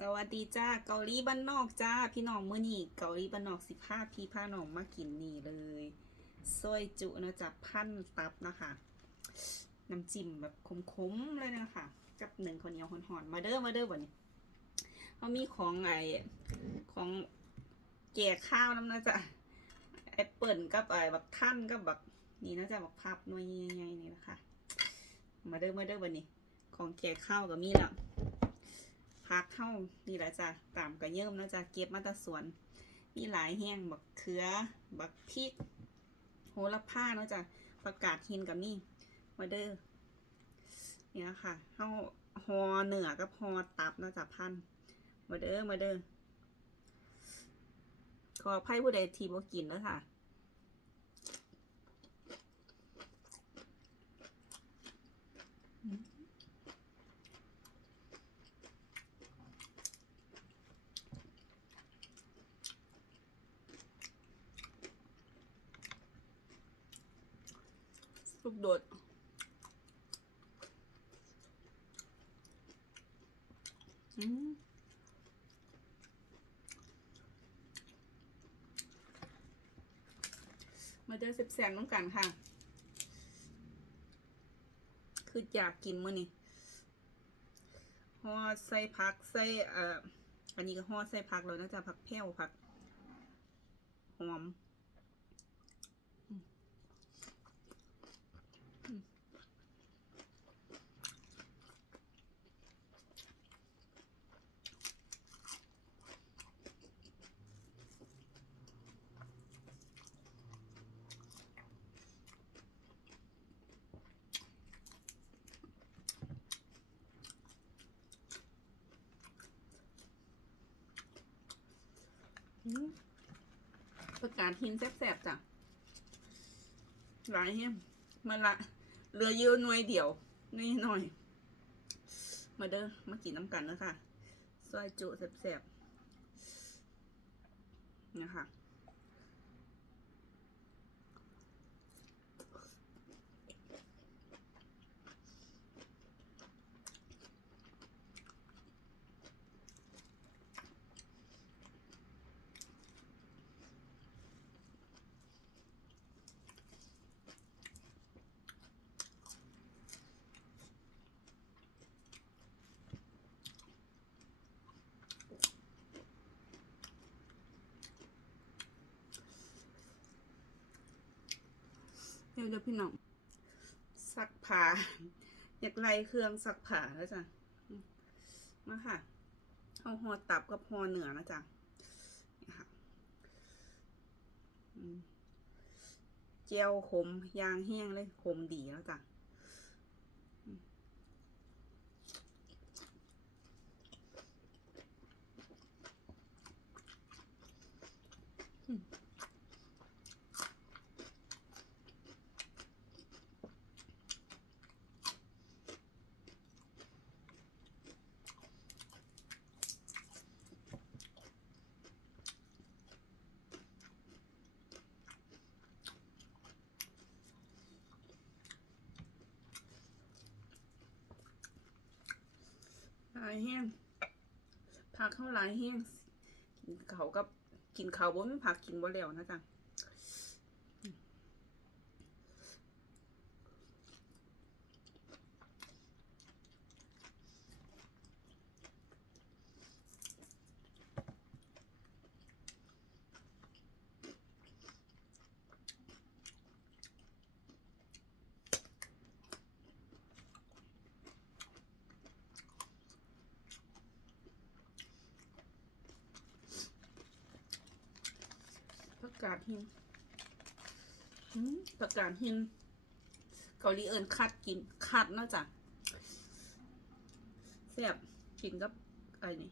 สวัสดีจ้าเกาหลีบ้านนอกจ้าพี่น้องเมื่อนี่เกาหลีบ้านนอกสิพาพี่พาน้องมากินนี่เลยซอยจุนะจากพันตับนะคะน้ำจิ้มแบบขมๆเลยนะคะกับหนึ่งข้าวเหนียวหอนๆมาเด้อมาเด้อวันนี้เขามีของไอของแก่ข้าวน้ำนะจ๊ะแอปเปิลกับไอบักท่านกับบักนี่นะจ๊ะบักพับน่วยใหญ่ๆนี่นะคะ มาเด้อมาเด้อวันนี้ ของแก่ข้าวก็มีแล้ว พักเข้านี่แหละจ้ะตามกระเยิ่มนะจ๊ะเก็บมาตาสวน มีหลายแห้งบักเขือ บักพริก โหระพาเนาะจ้ะประกาศหินกับนี่มาเด้อเนี่ยค่ะเข้าหอเหนือกับหอตับเนาะจ้ะพันมาเด้อมาเด้อขออภัยผู้ใดทีบ่กินแล้วค่ะ โดดอืมมาเจอแสบๆน้องกันค่ะ คืออยากกินมื้อนี้ห่อใส่ผักใส่เอ่ออันนี้ก็ห่อใส่ผักแล้วนะจ๊ะผักแพ้วผักหอม ประกาศหินแซ่บๆจ้ะหลายเฮียมาละเหลือเยอะหน่วยเดียวนี่หน่อย มาเด้อมากินน้ำกันเนอะค่ะซอยจุแซ่บๆนะคะ เดี๋ยวเดี๋ยวพี่น้องซักผ้าอยากไล่เครื่องซักผ้าแล้วจ้ะมาค่ะเอาหอตับกับหอเหนือนะจ๊ะนี่ค่ะเจียวขมยางแห้งเลยขมดีแล้วจ้ะายแห้งผักเข้าหลายแห้งกินเขากับกินเขาบ่มีผักกินบ่แล้วนะจ๊ะาดหินผักกาดหิน เกาหลีเอิญคัดกินคัดนะจ๊ะแซ่บกินกับอะไรนี่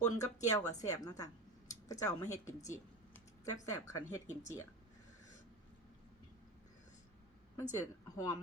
ปนกับเจียวกับแซ่บนะจ๊ะก็จะเอามาเห็ดกิมจิแซ่บแซบๆขันเห็ดกิมจิอะมันจะหอม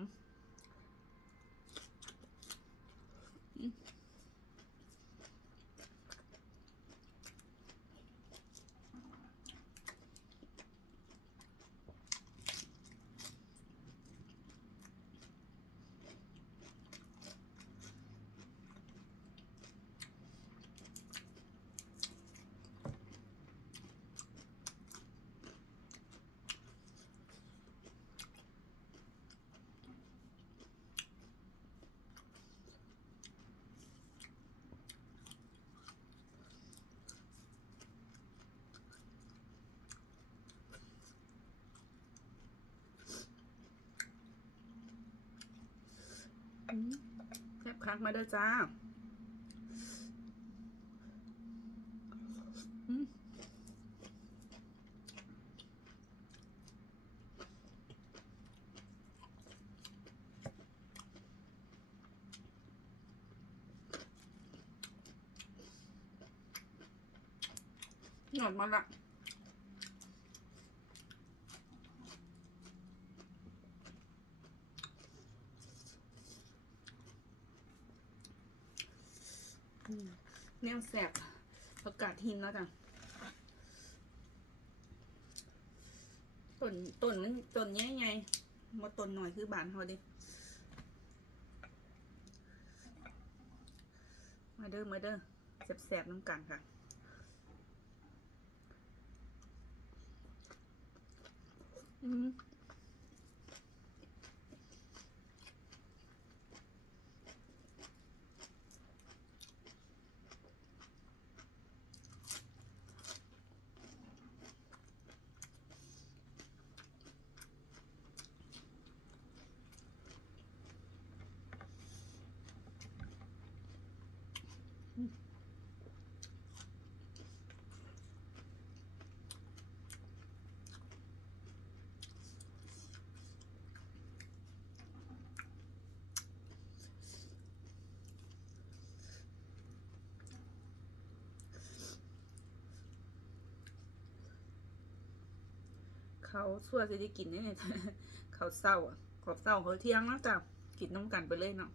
แซ่บคักมาด้วจ้าหยอนมาละ แนวแสบประกาศหินแล้วจ้ะต้นต้นมันต้นใหญ่ไงมาต้นหน่อยคือบานเขาดิมาเด้อมาเด้อแสบๆน้ำกันค่ะอืม เขาสั่วจะได้กินเนี่ยเขาเศร้าอะขอบเศร้าเขาเที่ยงแล้วจ้ะกินน้ำกันไปเลยเนาะ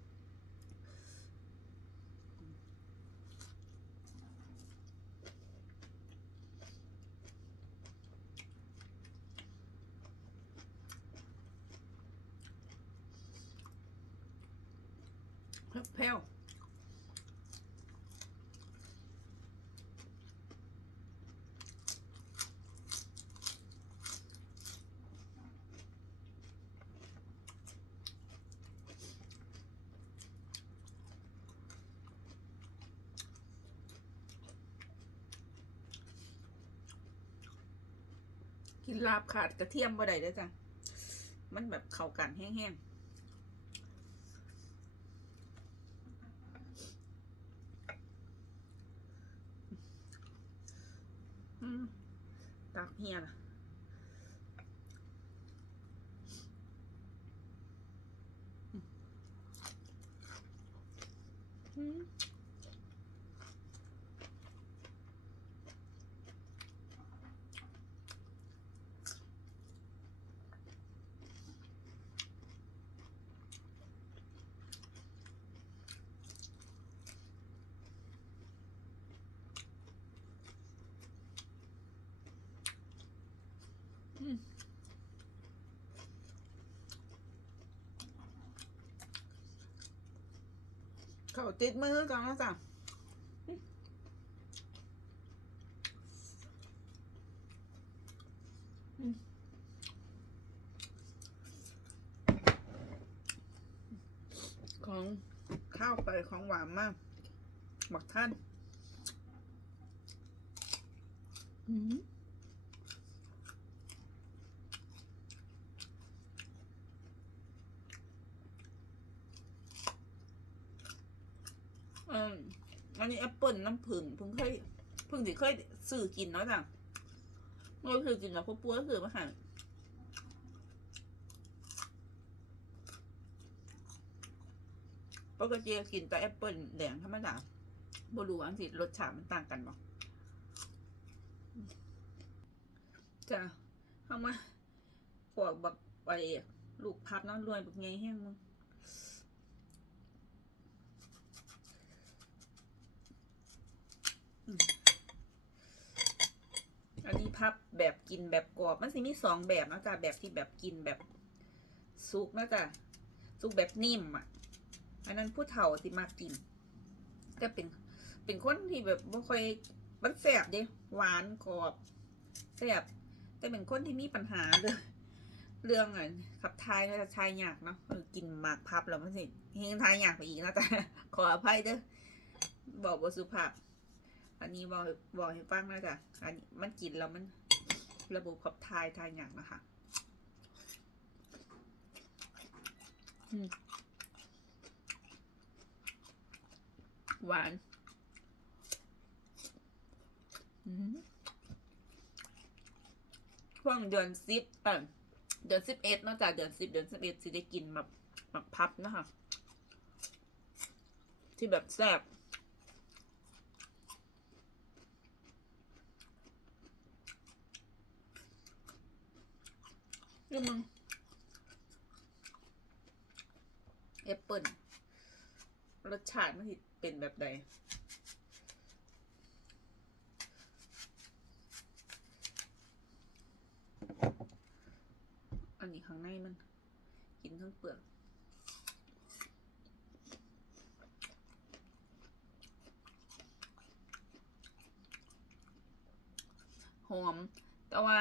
แพ้ว กินลาบขาดกระเทียมบ่ได้เลยจ้ะ มันแบบเข้ากันแห้งๆอืมตักเฮียล่ะ อืม เขาติดมือก่อนแล้วจ้ะของข้าวไปของหวานมากบักท่าน อืม อันนี้แอปเปิลน้ำผึ้งเพิ่งเคยเพิ่งสิเคยซื้อกินเนาะจ้ะเมื่อคือกินแล้วพวกปัวคือมาหาปกติกินแต่แอปเปิลแดงธรรมดาบรู้ว่าสิรสชาติมันต่างกันบ่จ้ะเข้ามาปอกบักไปลูกพับนาะรวยบักไงแห้งมึง อันนี้ พับแบบกินแบบกรอบมันสิมีสองแบบนะจ๊ะแบบที่แบบกินแบบสุกนะจ๊ะสุกแบบนิ่มอะอันนั้นผู้เฒ่าสิมากิน ก็เป็นเป็นคนที่แบบบ่ค่อยมันแสบเด้หวานกรอบแสบแต่เป็นคนที่มีปัญหาเรื่องเรื่องอะขับทายก็จะทายยากเนาะกินหมากพับแล้วมันสิเฮงทายยากไปอีกนะจ๊ะขออภัยเด้อบอกว่าสุภาพ อันนี้บอกบอกให้ฟังนะจ๊ะอันนี้มันกินแล้วมันระบบขับทายทายอย่างนะคะหวานช่วงเดือนสิบเออเดือนสิบเอ็ดนอกจากเดือนสิบเดือนสิบเอ็ดสิได้กินแบบแบบพับนะคะที่แบบแซ่บ นี่มึงแอปเปิลรสชาติมันเป็นแบบใดอันนี้ข้างในมัน กินทั้งเปลือกหอมแต่ว่า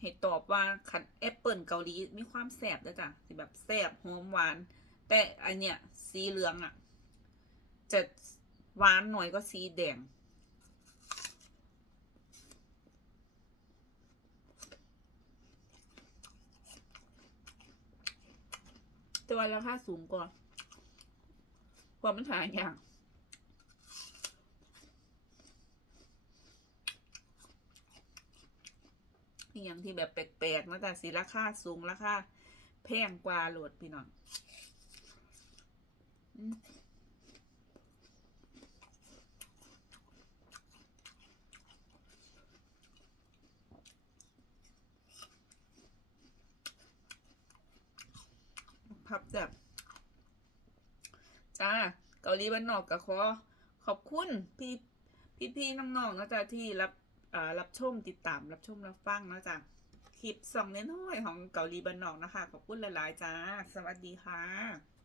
เห็ดตอบว่าขันแอปเปิลเกาหลีมีความแสบด้วยจ้ะสิแบบแสบหอมหวาน แต่อันเนี้ยสีเหลืองอะ จะหวานหน่อยก็สีแดงแต่ว่าราคาสูงกว่าความมันหายาก นี่อย่างที่แบบแปลกๆนะแต่สีราคาสูงราคาแพงกว่าโหลดพี่น้องพับแบบจ้าเกาหลีบ้านนอกก็ขอขอบคุณพี่พี่ๆน้องๆนะจ๊ะที่รับ รับชมติดตามรับชมรับฟังนะจ๊ะคลิปสองเน้อยของเกาหลีบันนอกนะคะ ขอบคุณหลาย ๆ จ้า สวัสดีค่ะ